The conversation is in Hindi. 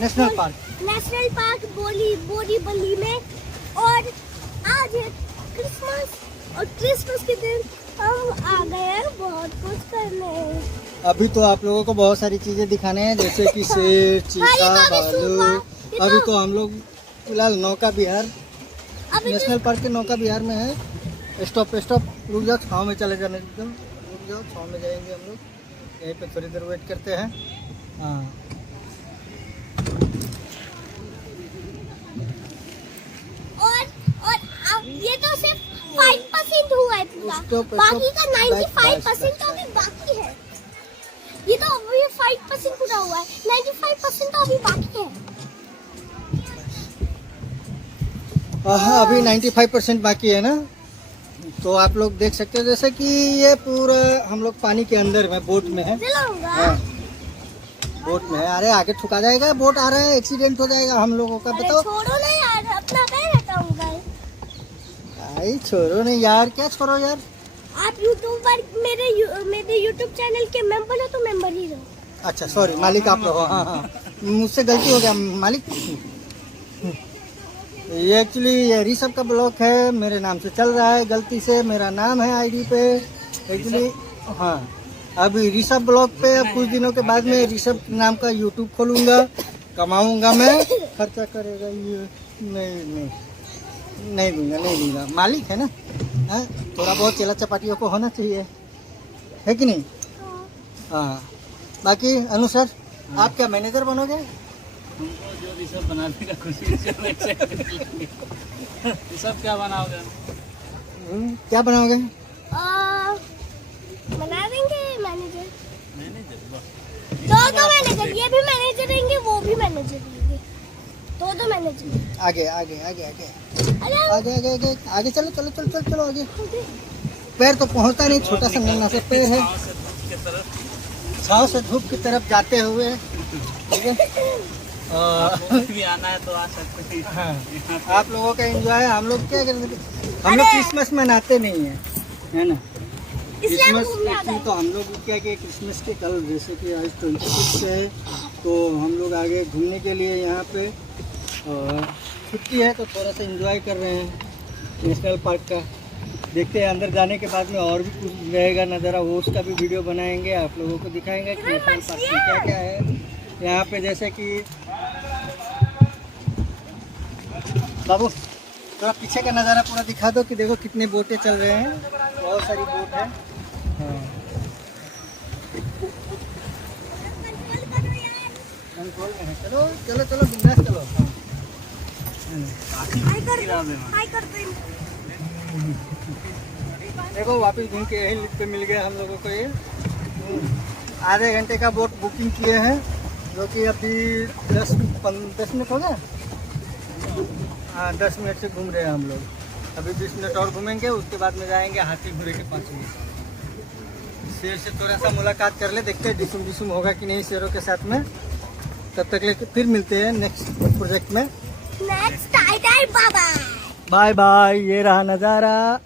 नेशनल पार्क बोरीवली में। और आज है क्रिसमस, और क्रिसमस के दिन हम आ गए हैं बहुत कुछ करने। अभी तो आप लोगों को बहुत सारी चीजें दिखाने हैं, जैसे कि शेर, चीता, भालू। अभी तो हम लोग फिलहाल नौका विहार, नेशनल पार्क के नौका विहार में है। स्टॉप रुक जाओ, छाँव में चले जाने दो, रुक जाओ, छाँव में जाएंगे हम लोग। यहीं पे थोड़ी देर वेट करते हैं। हाँ, और ये तो सिर्फ 5% हुआ है पूरा, बाकी का 95% तो अभी बाकी है। ये तो अभी 5% पूरा हुआ है, 95% तो अभी बाकी है। अभी 95% बाकी है ना। तो आप लोग देख सकते हो, जैसे कि ये पूरा हम लोग पानी के अंदर में, बोट में है। हाँ, बोट में है। अरे आगे ठुका जाएगा, बोट आ रहा है, एक्सीडेंट हो जाएगा हम लोगों का। बताओ, छोड़ो नहीं यार, अपना पैर हटाऊंगा। आई छोड़ो नहीं यार, क्या छोड़ो यार। आप यूट्यूबर, मेरे यूट्यूब चैनल के मेंबर हो तो मेंबर ही रहो। अच्छा सॉरी, मालिक आप लोग। हाँ, मुझसे गलती हो गया मालिक। ये एक्चुअली ये ऋषभ का ब्लॉग है, मेरे नाम से चल रहा है, गलती से मेरा नाम है आईडी पे एक्चुअली। हाँ, अभी ऋषभ ब्लॉग पे अब कुछ दिनों के बाद में ऋषभ नाम का यूट्यूब खोलूँगा, कमाऊँगा मैं। खर्चा करेगा ये नहीं दूंगा, मालिक है ना। हाँ, थोड़ा बहुत चेला चपाटियों को होना चाहिए, है कि नहीं। हाँ, बाकी अनुसार आप क्या मैनेजर बनोगे? हमको जो ऋषभ बना देगा खुशी से ऋषभ क्या बनाओगे? क्या बनाओगे? बना देंगे मैनेजर। मैनेजर दो मैनेजर, ये भी मैनेजर रहेंगे, वो भी मैनेजर रहेंगे, दो मैनेजर। आगे चलो आगे। पैर तो पहुंचता नहीं, छोटा सा नन्हा सा पैर है। छाँव से धूप की तरफ जाते हुए, ठीक है। भी आना है तो आ सकते हैं। हाँ, आप लोगों का एंजॉय। हम लोग क्या करते, हम लोग क्रिसमस मनाते नहीं है, है ना। क्रिसमस तो हम लोग क्या कि क्रिसमस के कल, जैसे कि आज 26 है, तो हम लोग आगे घूमने के लिए यहाँ पे छुट्टी है, तो थोड़ा सा एंजॉय कर रहे हैं नेशनल पार्क का। देखते हैं अंदर जाने के बाद में और भी कुछ रहेगा नज़ारा, वो उसका भी वीडियो बनाएंगे, आप लोगों को दिखाएंगे कि नेशनल पार्क में क्या क्या है यहाँ पे। जैसे कि बाबू थोड़ा पीछे का नज़ारा पूरा दिखा दो कि देखो कितनी बोटें चल रहे हैं, बहुत सारी बोट है। हाँ, चलो बिंदास चलो। देखो वापस घूम के यही लिफ्ट पे मिल गया हम लोगों को। ये आधे घंटे का बोट बुकिंग किए हैं, जो कि अभी 10 मिनट हो गए। हाँ, 10 मिनट से घूम रहे हैं हम लोग। अभी 20 मिनट और घूमेंगे, उसके बाद में जाएंगे हाथी घोड़े के पास में। शेर से थोड़ा सा मुलाकात कर ले, देखते हैं डिसुम होगा कि नहीं शेरों के साथ में। तब तक लेके फिर मिलते हैं नेक्स्ट प्रोजेक्ट में। Next time, bye bye. Bye bye. ये रहा नज़ारा।